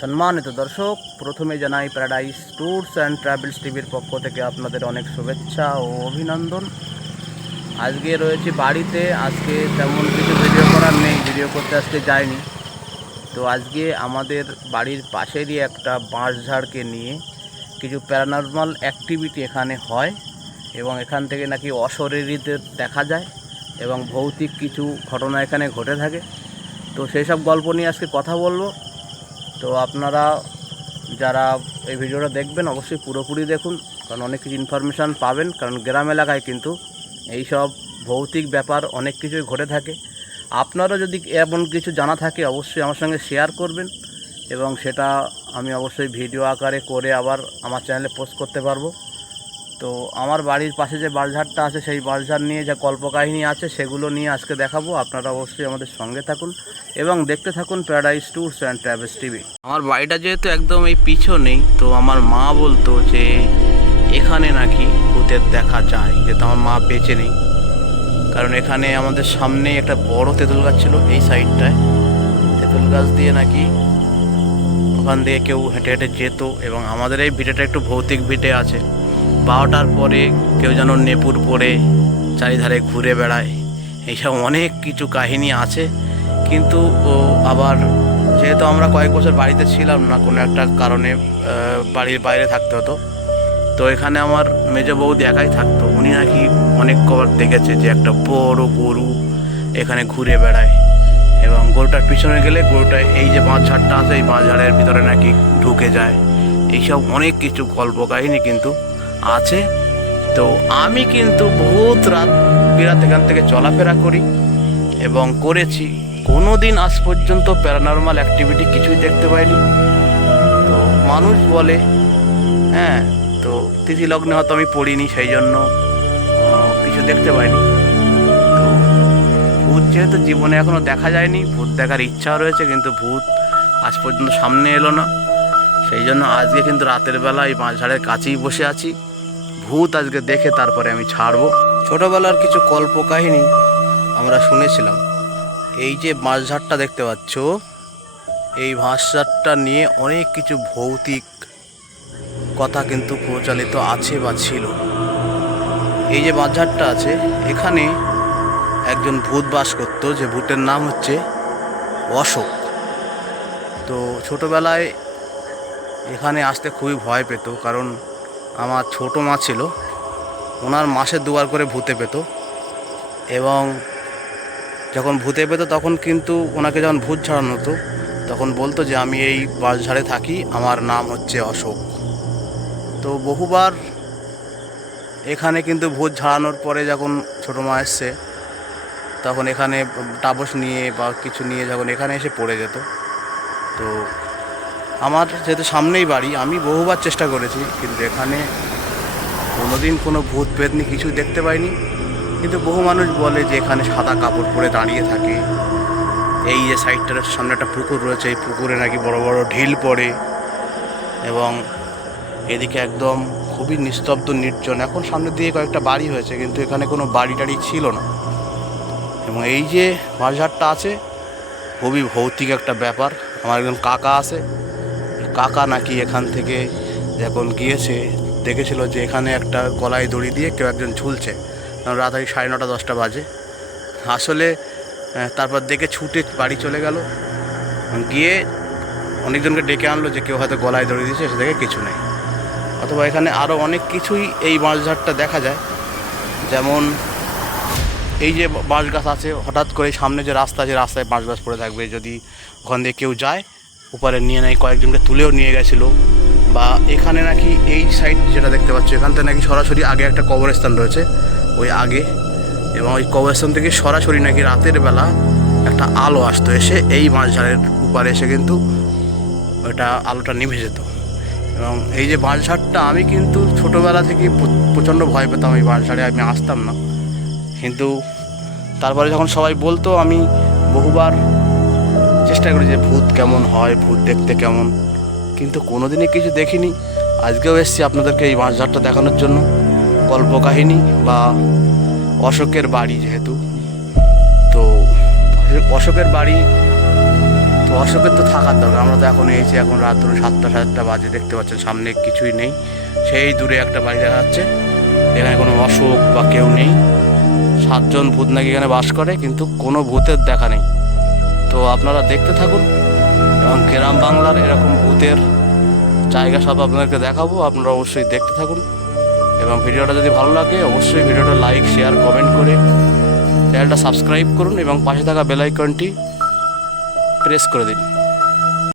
সম্মানিত দর্শক, প্রথমে জানাই প্যারাডাইস ট্যুরস অ্যান্ড ট্রাভেলস টিভির পক্ষ থেকে আপনাদের অনেক শুভেচ্ছা ও অভিনন্দন। আজকে রয়েছে বাড়িতে, আজকে তেমন কিছু ভিডিও করার নেই ভিডিও করতে আজকে যায়নি তো আজকে আমাদের বাড়ির পাশেরই একটা বাঁশঝাড়কে নিয়ে কিছু প্যারানর্মাল অ্যাক্টিভিটি এখানে হয় এবং এখান থেকে নাকি অশরীরীদের দেখা যায় এবং ভৌতিক কিছু ঘটনা এখানে ঘটে থাকে। তো সেই সব গল্প নিয়ে আজকে কথা বলব। তো আপনারা যারা এই ভিডিওটা দেখবেন, অবশ্যই পুরোপুরি দেখুন, কারণ অনেক কিছু ইনফরমেশান পাবেন, কারণ গ্রাম এলাকায় কিন্তু এই সব ভৌতিক ব্যাপার অনেক কিছুই ঘটে থাকে। আপনারও যদি এমন কিছু জানা থাকে, অবশ্যই আমার সঙ্গে শেয়ার করবেন এবং সেটা আমি অবশ্যই ভিডিও আকারে করে আবার আমার চ্যানেলে পোস্ট করতে পারব। তো আমার বাড়ির পাশে যে বালঝাড়টা আছে, সেই বালঝাড় নিয়ে যা কল্পকাহিনী আছে, সেগুলো নিয়ে আজকে দেখাবো। আপনারা অবশ্যই আমাদের সঙ্গে থাকুন এবং দেখতে থাকুন paradise tours and travels TV আমার বাড়িটা যেহেতু একদম এই পিছনেই, তো আমার মা বলতো যে এখানে নাকি ভূতের দেখা যায়, যেহেতু আমার মা বেঁচে নেই। কারণ এখানে আমাদের সামনেই একটা বড় তেঁতুল গাছ ছিল এই সাইডটায়। তেঁতুল গাছ দিয়ে নাকি ওখান দিয়ে কেউ হেঁটে হেঁটে যেত এবং আমাদের এই ভিটেটা একটু ভৌতিক ভিটে আছে। বারোটার পরে কেউ যেন নেপুর পরে চারিধারে ঘুরে বেড়ায়। এইসব অনেক কিছু কাহিনী আছে। কিন্তু আবার যেহেতু আমরা কয়েক বছর বাড়িতে ছিলাম না কোনো একটা কারণে বাড়ির বাইরে থাকতে হতো, তো এখানে আমার মেজ বৌদি একাই থাকতো। উনি নাকি অনেক কবার দেখেছে যে একটা বড় গরু এখানে ঘুরে বেড়ায় এবং গরুটার পিছনে গেলে গরুটা এই যে বাঁশ ঝাড়টা আছে, এই বাঁশ ঝাড়ের ভিতরে নাকি ঢুকে যায়। এইসব অনেক কিছু গল্প কাহিনী কিন্তু আছে। তো আমি কিন্তু বহুত রাত বিরাত এখান থেকে চলাফেরা করি এবং করেছি। কোনো দিন আজ পর্যন্ত প্যারানর্মাল অ্যাক্টিভিটি কিছুই দেখতে পাইনি। তো মানুষ বলে হ্যাঁ তো তিথি লগ্নে হয়তো আমি পড়িনি সেই জন্য কিছু দেখতে পাইনি। তো ভূত যেহেতু জীবনে এখনও দেখা যায়নি, ভূত দেখার ইচ্ছা রয়েছে, কিন্তু ভূত আজ পর্যন্ত সামনে এলো না। সেই জন্য আজকে কিন্তু রাতের বেলা এই মাঝঝাড়ের কাছেই বসে আছি। ভূত আজকে দেখে তারপরে আমি ছাড়বো। ছোটবেলার কিছু কল্প কাহিনী আমরা শুনেছিলাম। এই যে মাছঝাড়টা দেখতে পাচ্ছ, এই ভাঁষঝাড়টা নিয়ে অনেক কিছু ভৌতিক কথা কিন্তু প্রচলিত আছে বা ছিল। এই যে মাঝঝাড়টা আছে, এখানে একজন ভূত বাস করতো, যে ভূতের নাম হচ্ছে অশোক। তো ছোটোবেলায় এখানে আসতে খুবই ভয় পেত, কারণ আমার ছোট মা ছিল, ওনার মাসে দুবার করে ভূতে পেত এবং যখন ভূতে পেত তখন কিন্তু ওনাকে যখন ভূত ঝাড়ানো হতো, তখন বলতো যে আমি এই বাঁশঝাড়ে থাকি, আমার নাম হচ্ছে অশোক। তো বহুবার এখানে কিন্তু ভূত ঝাড়ানোর পরে যখন ছোটো মা এসছে, তখন এখানে টাবস নিয়ে বা কিছু নিয়ে যখন এখানে এসে পড়ে যেত। তো আমার যেহেতু সামনেই বাড়ি, আমি বহুবার চেষ্টা করেছি, কিন্তু এখানে কোনোদিন কোনো ভূত পেতনি কিছু দেখতে পাইনি। কিন্তু বহু মানুষ বলে যে এখানে সাদা কাপড় পরে দাঁড়িয়ে থাকে। এই যে সাইডটার সামনে একটা পুকুর রয়েছে, এই পুকুরে নাকি বড় বড় ঢিল পড়ে এবং এদিকে একদম খুবই নিস্তব্ধ, নির্জন। এখন সামনের দিকে কয়েকটা বাড়ি হয়েছে, কিন্তু এখানে কোনো বাড়ি টাড়ি ছিল না। এবং এই যে মাঝহাটটা আছে, খুবই ভৌতিক একটা ব্যাপার। আমার একজন কাকা আছে কাকা নাকি এখান থেকে যখন গিয়েছে, দেখেছিল যে এখানে একটা গলায় দড়ি দিয়ে কেউ একজন ঝুলছে। রাত ওই সাড়ে নটা, দশটা বাজে। আসলে তারপর দেখে ছুটে বাড়ি চলে গেল। গিয়ে অনেকজনকে ডেকে আনলো যে কেউ হয়তো গলায় দড়ি দিয়েছে, সে দেখে কিছু নেই। অথবা এখানে আরও অনেক কিছুই এই বাঁশঝাড়টা দেখা যায়। যেমন, এই যে বাঁশ গাছ আছে, হঠাৎ করে সামনে যে রাস্তা আছে রাস্তায় বাঁশ গাছ পড়ে থাকবে, যদি ওখান দিয়ে কেউ যায় উপরে নিয়ে নেয়, কয়েকজনকে তুলেও নিয়ে গেছিল। বা এখানে নাকি এই সাইড যেটা দেখতে পাচ্ছ এখান থেকে নাকি সরাসরি আগে একটা কবরস্থান রয়েছে, ওই আগে। এবং ওই কবরস্থান থেকে সরাসরি নাকি রাতের বেলা একটা আলো আসতো, এসে এই মাঝঝাড়ের উপরে এসে কিন্তু ওটা আলোটা নিভে যেত। এবং এই যে বাঁশঝাড়টা আমি কিন্তু ছোটোবেলা থেকে প্রচণ্ড ভয় পেতাম এই বাঁশঝাড়ে আমি আসতাম না। কিন্তু তারপরে যখন সবাই বলতো, আমি বহুবার চেষ্টা করি যে ভূত কেমন হয়, ভূত দেখতে কেমন। কিন্তু কোনোদিনই কিছু দেখিনি। আজকেও এসেছি আপনাদেরকে এই মাছঝাড়টা দেখানোর জন্য। কল্পকাহিনী বা অশোকের বাড়ি যেহেতু। তো অশোকের বাড়ি, তো অশোকের তো থাকার দরকার। আমরা তো এখন এসেছি এখন রাত ধরুন সাতটা সাতটা বাজে। দেখতে পাচ্ছেন সামনে কিছুই নেই। সেই দূরে একটা বাড়ি দেখা যাচ্ছে। এখানে কোনো অশোক বা কেউ নেই। সাতজন ভূত নাকি এখানে বাস করে, কিন্তু কোনো ভূতের দেখা নেই। তো আপনারা দেখতে থাকুন। এবং গ্রাম বাংলার এরকম ভূতের জায়গা সব আপনাদেরকে দেখাবো, আপনারা অবশ্যই দেখতে থাকুন। এবং ভিডিওটা যদি ভালো লাগে, অবশ্যই ভিডিওটা লাইক, শেয়ার, কমেন্ট করে চ্যানেলটা সাবস্ক্রাইব করুন এবং পাশে থাকা বেল আইকনটি প্রেস করে দিন।